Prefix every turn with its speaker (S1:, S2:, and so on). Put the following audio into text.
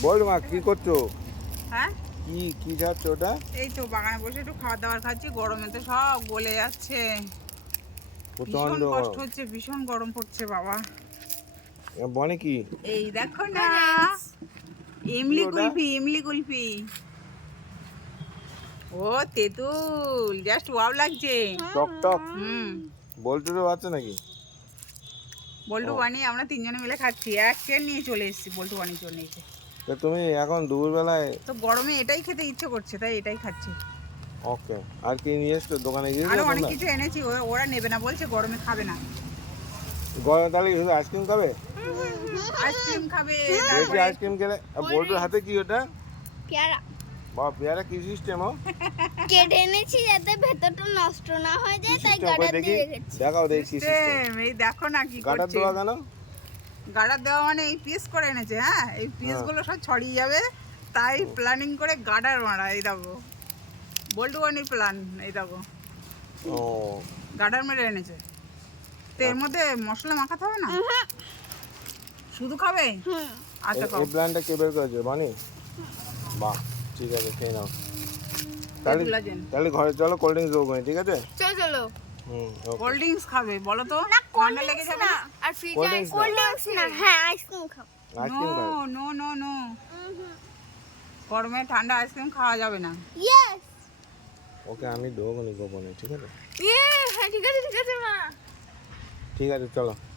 S1: বল মা কি করছো?
S2: হ্যাঁ
S1: কি খাচ্ছ ওটা?
S2: এই তো বাগানে বসে একটু খাবার দাবার খাচ্ছি, গরমে তো সব গলে যাচ্ছে। ভীষণ
S1: প্রচন্ড
S2: কষ্ট হচ্ছে, ভীষণ গরম পড়ছে বাবা।
S1: বনে কি
S2: এই দেখো না,
S1: কি
S2: ইমলি
S1: ওটা?
S2: কুলফি, ইমলি কুলফি। ও তেঁতুল, জাস্ট ওয়াও লাগছে।
S1: টক টক
S2: হুম,
S1: বলতে তো পারছো নাকি?
S2: বল্টু
S1: ও।
S2: বানিয়ে আমরা তিনজনে মিলে খাচ্ছি, এক ট্রেন নিয়ে চলে এসেছি বল্টু বানিয়ে চলে এসে।
S1: তা তুমি এখন দুপুরবেলায়
S2: তো গরমে এটাই খেতে ইচ্ছে করছে, তাই এটাই খাচ্ছি।
S1: ওকে আর কি নিয়ে এসছো? দোকানে গিয়েছো
S2: আরো অনেক
S1: তোমরা?
S2: কিছু এনেছি, ওরা নেবে না বলছে, গরমে খাবে না।
S1: গরম তাহলে শুধু আইসক্রিম খাবে?
S2: আইসক্রিম খাবে,
S1: বেশি
S2: তারপরে
S1: আইসক্রিম খেলে বল্টুর হাতে কি ওটা?
S3: পেয়ারা
S1: বাবা পেয়ারা কি সিস্টেম? ও
S3: কেটে এনেছি যাতে ভেতরটা নষ্ট না হয়ে
S1: কি
S3: যায়, তাই
S1: সিস্টেম
S3: গার্ডার
S1: দেখি?
S3: দিয়ে রেখেছি।
S1: দেখাও দেখি কি সিস্টেম।
S2: সিস্টেম, এই দেখো না কি
S1: গাটার
S2: করছে।
S1: দেওয়া কেন?
S2: গাডার দেওয়া মানে এই পিস করে এনেছে, হ্যাঁ এই পিসগুলো সব ছড়িয়ে যাবে, তাই প্ল্যানিং করে গাডার মারা। এই দেখো বল্টু বানির প্ল্যান, এই দেখো
S1: ও
S2: গাডার মেরে এনেছে। তো এর মধ্যে মশলা মাখাতে হবে না, শুধু খাবে?
S3: হুম
S2: আচ্ছা খাও।
S1: এই প্ল্যানটা কে বের করেছে? বানি? বাহ ঠিক আছে খেয়ে নাও। তাহলে
S2: তেঁতুলাজেন।
S1: তাহলে ঘরে চলো কোল্ড ড্রিঙ্কস দেবো ঠিক আছে?
S3: চলো চলো।
S1: হুম ওকে।
S2: কোল্ড ড্রিঙ্কস খাবে বলো তো?
S3: না
S2: ঠান্ডা লেগে যাবে না?
S3: আর ফ্রিজে
S1: Cold drinks না।
S3: কোল্ড ড্রিঙ্কস না, হ্যাঁ আইসক্রিম খাও।
S1: আইসক্রিম
S2: নো
S1: খাবে?
S2: নো নো নো, গরমে ঠান্ডা আইসক্রিম খাওয়া যাবে না।
S3: ইয়েস
S1: ওকে আমি দেবো নি গোপনে ঠিক আছে?
S3: হ্যাঁ ঠিক আছে মা।
S1: ঠিক আছে চলো।